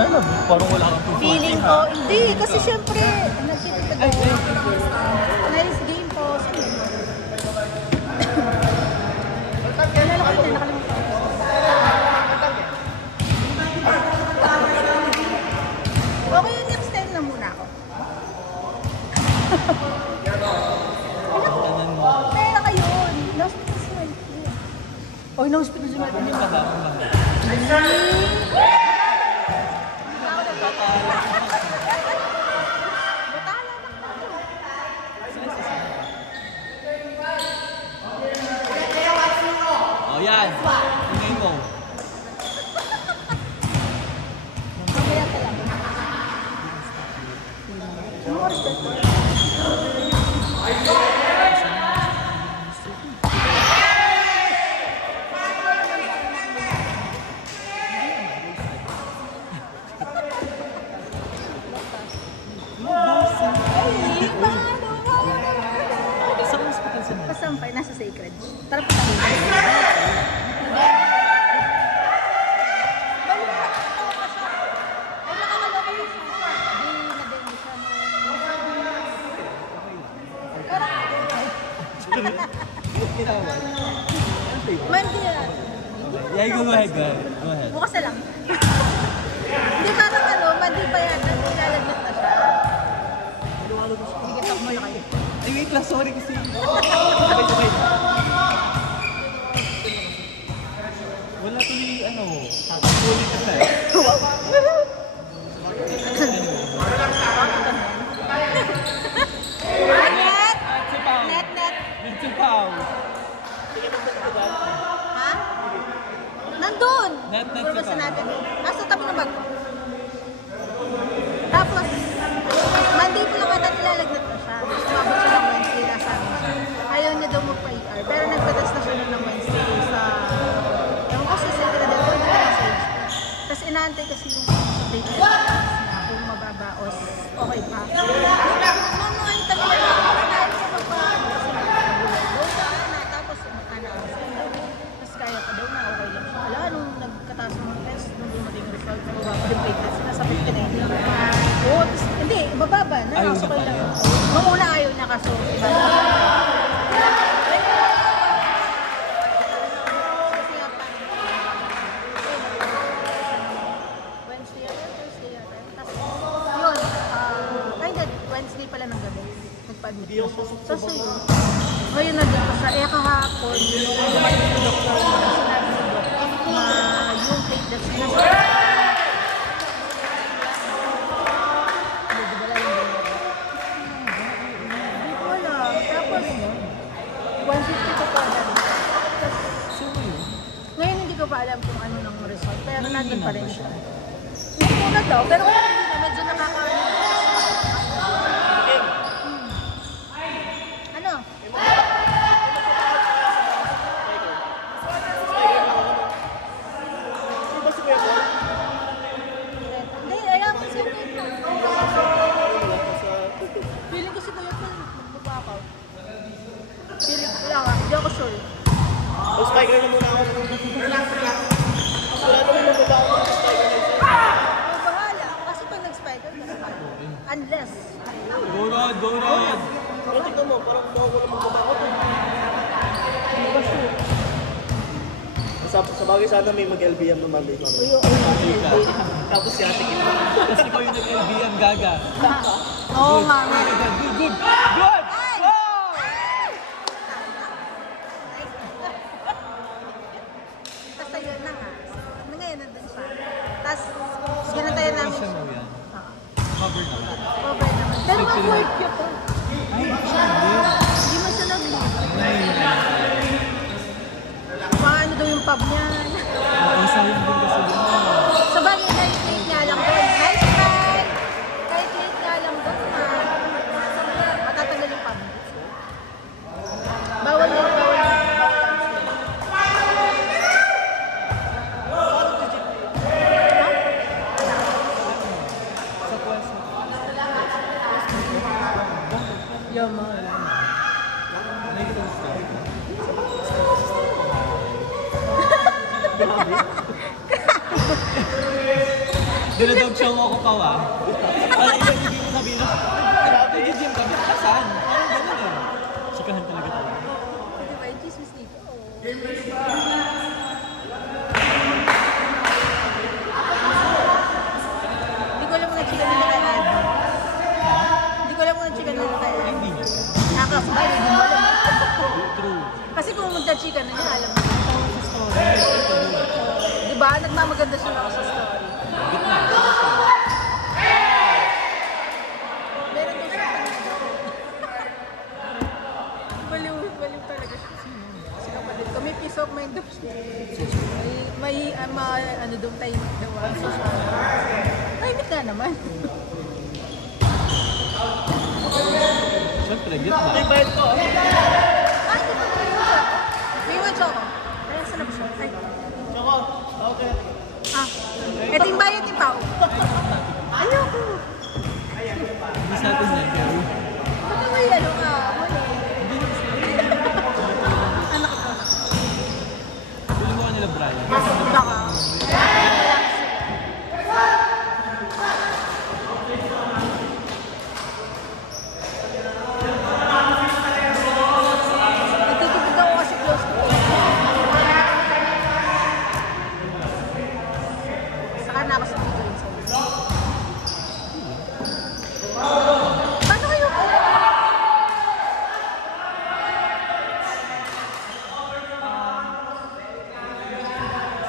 Alam mo, parang wala kang puso. Feeling ko, hindi. Kasi syempre, nagkita ka doon. Nice game po. Nalala ko yun, nakalimutan ko. Okay, next time na muna ako. Pera ka yun. Na-hospital si Malky. Oy, na-hospital si Malky. Hindi ka dapat mahal. Oh, yan. Tingin mo. Mamaya ka lang. Ano oras ka? Pasampay, nasa Sacred. Tara po tayo. Yeah, go ahead. Bukas na lang. Hindi parang ano, mandi pa yan. Nilalagnat na siya. Sige, talk mo lang kayo. Ay, wait lang. Sorry kasi. Sabay. Wala tuloy, ano, tatapuli ka sa Net. Ha? Nandun! Net Puro si natin. Nasa tabi ng bag ko. Tapos, Monday po lang ata nilalagnat na siya. Sumabot siya ng Wednesday na sa amin. Ayaw niya daw magpa-ER. Pero nagpa-test na siya ng Wednesday sa... Ewan ko sa Secret na po, tapos inaantay kasi yung date na kung mababa o okay pa. Ano ang tabi na dahil siya tapos tapos kaya ka daw na okay lang siya. Wala, nung nagkataas ng test, nung dumating yung result, mababa yung plate test, nasa 59 lang. Oo, hindi, mababa na. So, nung una ayaw niya kaso, Wednesday pala ng gabi. Nagpa-admit na siya. Tapos ngayon na dito siya. Kahapon, dumating yung doktor, sinabi ng doktor na yung platelets na siya. Hindi ko alam. Tapos, 150 ko pa alam. Ngayon hindi ko pa alam kung ano ng result. Pero nandun pa rin siya. Hindi ko na daw. Pero kung hindi na, medyo nakakaano. Feeling ko si Kuya Paul magbabakaw. Feeling ko lang hindi ako sure. Spiker na muna ako. Relax. Wala naman magbabakaw ng spiker na isa. Bahala. Kasi pag nag-spiker, unless. Go Rod! Pero tignan mo, parang wala magbabakaw to. Hindi ko sure. Sa bagay sana may mag-LBM na Monday. Tapos si Ate Kim. Kasi ikaw yung nag-LBM, gaga. Oo nga. Good! Tapos ayun na nga. Ngayon nandun siya. Tapos, ginantayan namin siya. Cover naman. Cover naman. Pero mag-work yun to. Ay, actually. Hindi mo siya nag-work. Paano daw yung pub niya? Sayang din kasi yun. Sa bagay, kahit late nga lang doon. Nice try! Kahit late nga lang doon, matatagal yung pub. Bawal yun. Sa pwesto. Yaman. Dinadog show mo ako pa wa. Ay, hindi mo sabihin na. Nag-gym ka, saan? Parang gano'n eh. Chikahan talaga to. Diba, yung chismis dito. Hindi ko alam kung nag-chika nila kay Ivy. Hindi ko alam kung nag-chika nila kay Ivy. Hindi niya. Nakakasabay, hindi mo alam. True. Kasi kung magka-chika na niya, alam mo. Sa story. Diba, nagmamaganda siya ako sa story. Gitna. Meron daw siya baliw talaga siya. Kasi kapatid ko, may peace of mind daw siya. May ano daw, tahimik daw. Tahimik ka naman. Siyempre, gitna. Ay, bayad ko. Ay, di ba siya? May watch ako. Ay, saan na ba siya? Ay. Choco. Okay. Ito yung bayad ni Pao. Ayoko. Hindi sa atin yan, pero... Baka may ano ka. Anak ko. Tulungan nila Brian. Baka. Nagtitipid ako kasi close to it. Saka na ako sa video yun sa'yo. Paano kayo?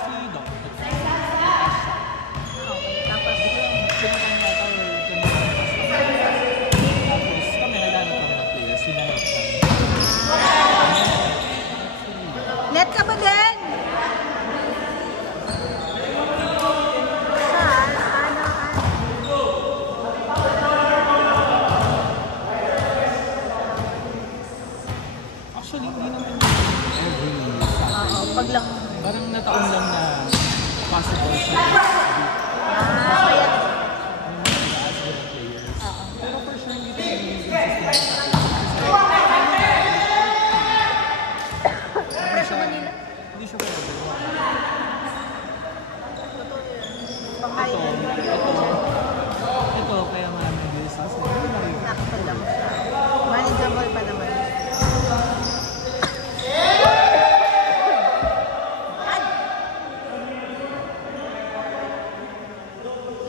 Si Doc. Tapos, Sinakang yata or tapos kami naghanap kami ng players. Sinahap kami. net ka ba din? Saan? Ano? Actually, hindi naman every Saturday. Oo, pag lang. Parang nataon lang na possible siya. Kaya As with the players. Pero for sure, hindi tayo Pero sa Manila, hindi siya pwede. panghayan. Ito, kaya maraming guys. Kasi Nakapagdam siya. Manageable pa naman.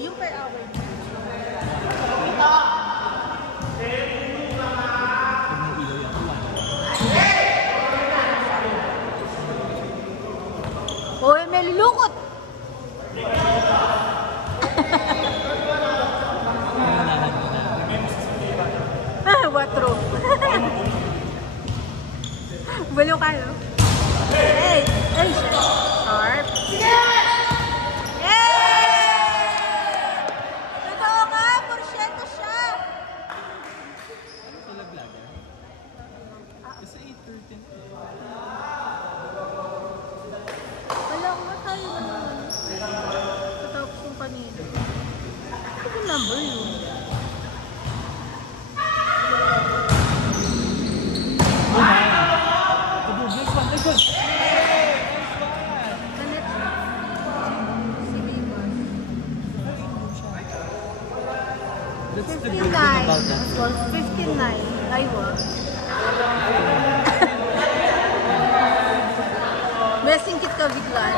Yung per hour. pag may ilaw yan, wala. Hoy, may lulukot! Nananahan mo na. What room? Baliw ka, no? Hey! Hey! Sharp! Hey! Totoo nga! Porsyento siya! Ano sa laglagan? Kasi 8:13. Wala ko nga tayo na naman. Katapos yung kanina. Ano yung number yun? Oh my! Abo, next one, next one! Kanet. Si Biba. That's the good thing about that. 59. Aywa. Blessing kit ka biglaan.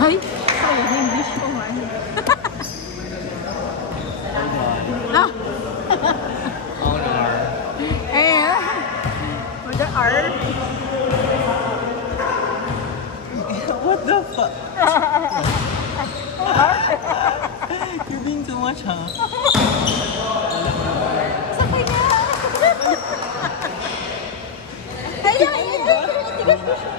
Ay, sayo na English ko man. Ah! Honor. Eh, with the R. What the fuck? You're being too much, huh? Sakay na! Kaya, itigas ko siya.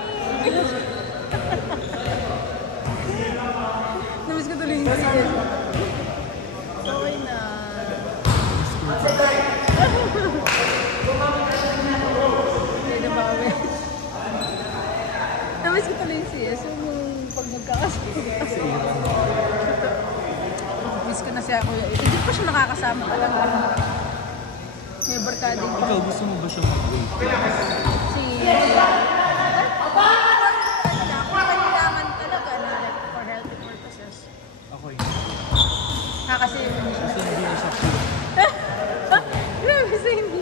Namiss ko tuloy yung sige. Sakay na. Hindi na bawi. Namiss ko tuloy yung CS. Yung pag magkakasama. Miss ko na si Kasi ako, hindi pa siya nakakasama talaga. May barkada din. Ikaw, gusto mo ba siya mag-wait? Si... kailangan talaga na like, for healthy purposes. Ako eh. Kasi... Gusto hindi na siya cute. Grabe sa hindi.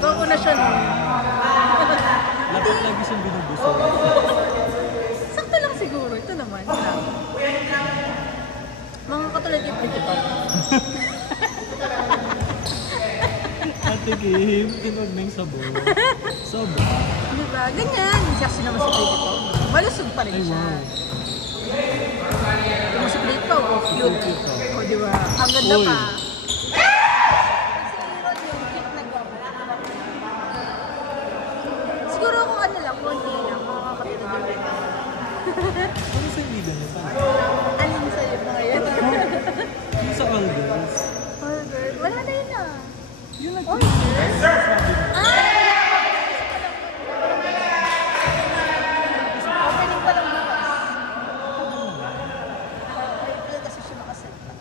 Bago na siya nun. Dapat lagi siyang binubuso. Sakto lang siguro. Ito naman. Mga katulad yung pretty pa. Ate Kim, tinuod na yung sabo. Sabo. Diba? Ganyan. Kasi naman si pretty pa. Malusog pa rin Ay, siya. wow. Yung si pretty pa, oh, cute. O diba? Ang ganda Uy. pa. Siguro kung ano lang, konti lang, mga kapatid na rin. Ano sa ibigan niya pa? Alin sa'yo mga yan? Yung sa all girls. Oh, girl. Wala na yun ah. Yung Oh, yes. Opening pa lang bukas. Kasi siya makasalita.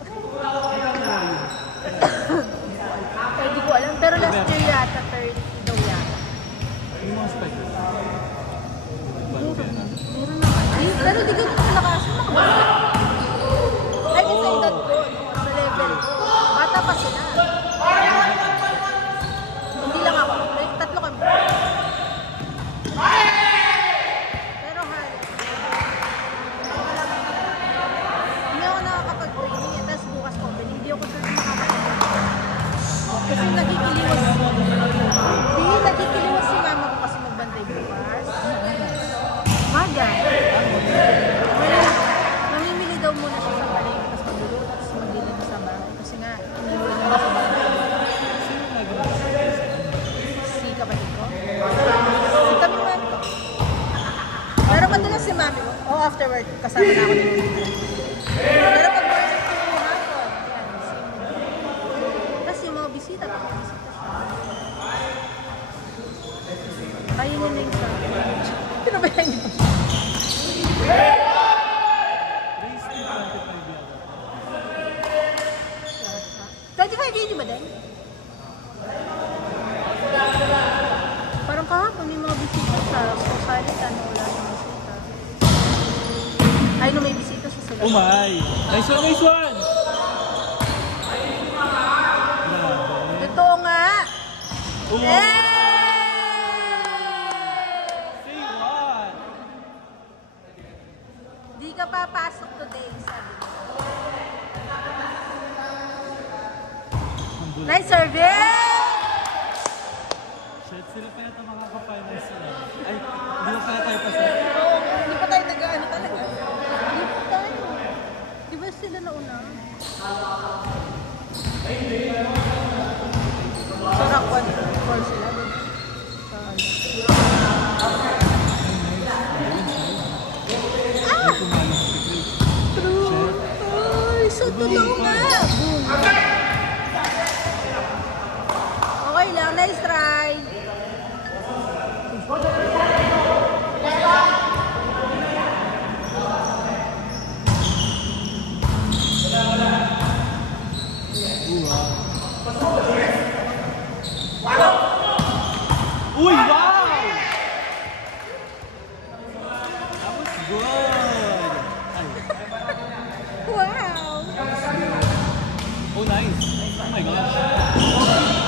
Hindi ko alam, pero last year yata, 30 daw yata. Yung mga spike. Meron naman. Pero di ko nakasin makabalik. Ay, sa edad ko, sa level ko. Bata pa sila. Hindi lang ako. Like, tatlo kami. Pero halos. Hindi ako nakakapag-training. Tapos bukas opening. Hindi ako sure makakapag-training. Kasi nagkikiliwas. Hindi, nagkikiliwas si mama ko kasi magbantay bukas. Maga. Namimili daw muna siya sa palengke, tapos magluluto, tapos maglilid sa bahay. Kasi nga, iniwan niya sa bahay. Si kapatid ko. Si kami man ko. Pero madalas si mami ko, after work, kasama na ako ni mami. Pero pag work ko hapon, tapos yung mga bisita, siya. Kainin na yung sa pinabayan niyo pa siya. Race to 25 yata. 25 yun ba din? Parang kahapon yung mga bisita sa society, ano, wala yung bisita. Ay, no, may bisita sa sila. Oh my! Nice one, nice one! Grabe. Totoo nga! Oh, Eh! say what? Di ka papasok today, sabi ko. Nice service! Shit, sila pa yata makaka-finals sila. Ay, hindi ko kaya tayo pa sa... Hindi pa tayo nag-ano talaga. Hindi pa tayo. Di ba sila nauna? Sarap 1-4 sila. True. Ay, so totoo nga. Boom. Okay lang, nice try. Uy, wow! That was good! Ay, Wow. oh nice! Oh my gosh!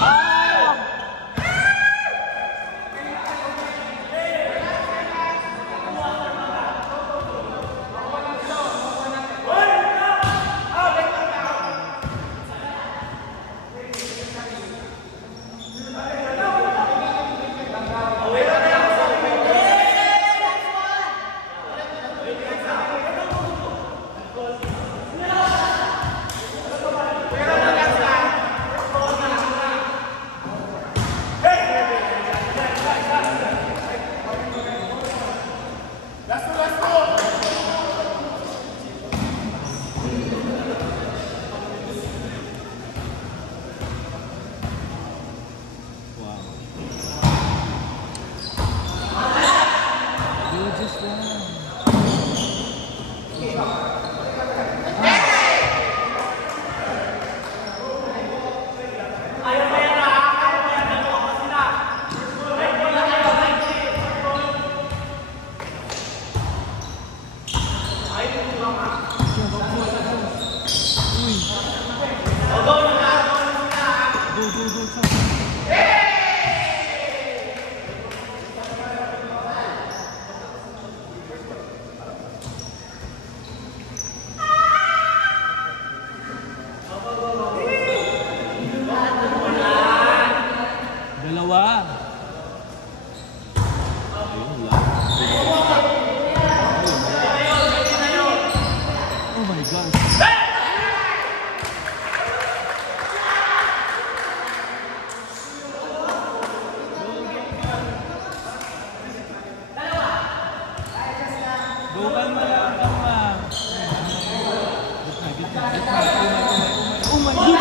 Oh my God!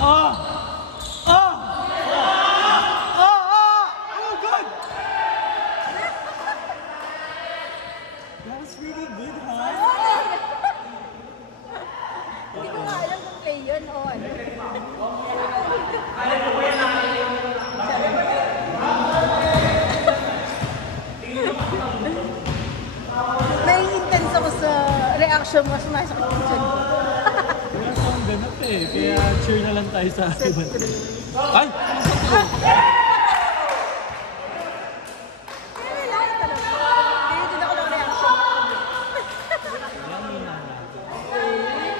Ah! Ah! Oh, good! That was really good, huh? Hindi ko nga alam kung play yun o ano. Nai-intense ako sa reaction mo, sumasakit yung chan ko. Wala akong ganap eh. Kaya cheer na lang tayo sa iba. Ay! Kailangan talaga. Kaya din ako ng reaction.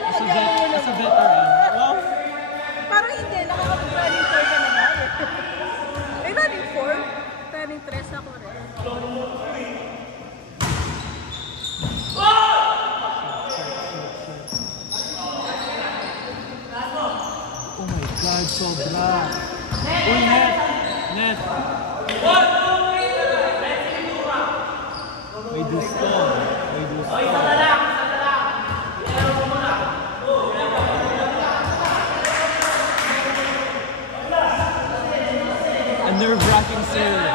As a veteran. Wow! Parang hindi, nakakapag-running 4 ka naman. Eh, running 4? Running 3 ako rin. Oh my God, sobra. Uy, net! Net! May gusto. May gusto. A nerve-wracking serve.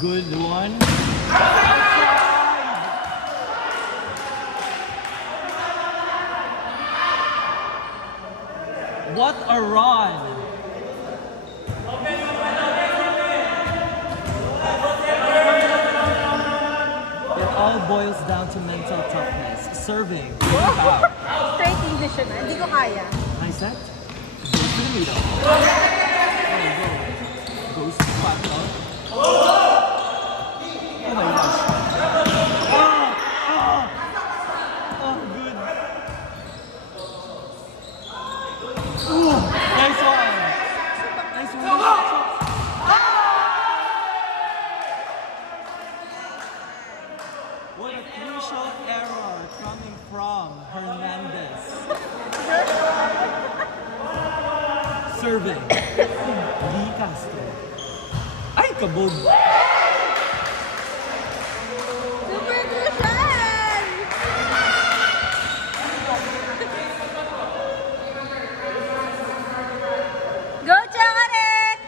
Good one. What a run! It all boils down to mental toughness. Serving. Power. Straight English yun, hindi ko kaya. Nice set. Goes to the middle. There you go. Goes to back out. Oh my gosh. Oh, good. Ooh, nice one. Nice one. What a crucial error coming from Hernandez. Serving. Lee Castro. Ay, kabog. Super crucial! Go, Chocolate!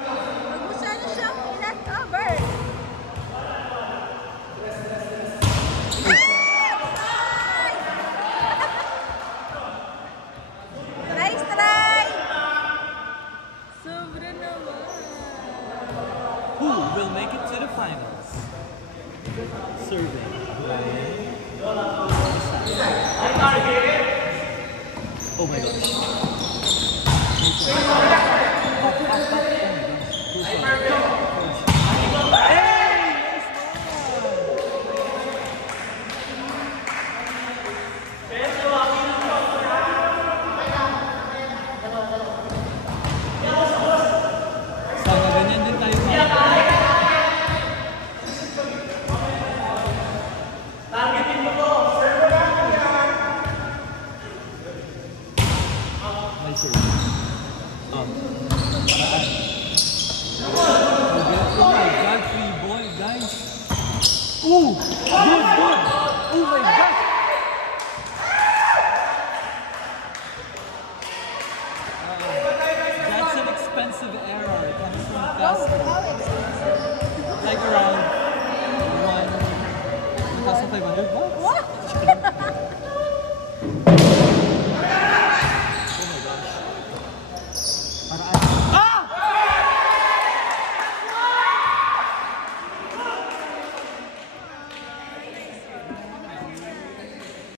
Huwag mo sana siyang ina-cover. Nice try! Sobra naman. Who will make it to the finals? Serving. Oh my gosh. Sana ganyan din tayo. Nice serve. Oh my God, free ball, guys. Ooh, good, good. Oh my God. That's an expensive error coming from Castro. Like around 1,500 bucks. What?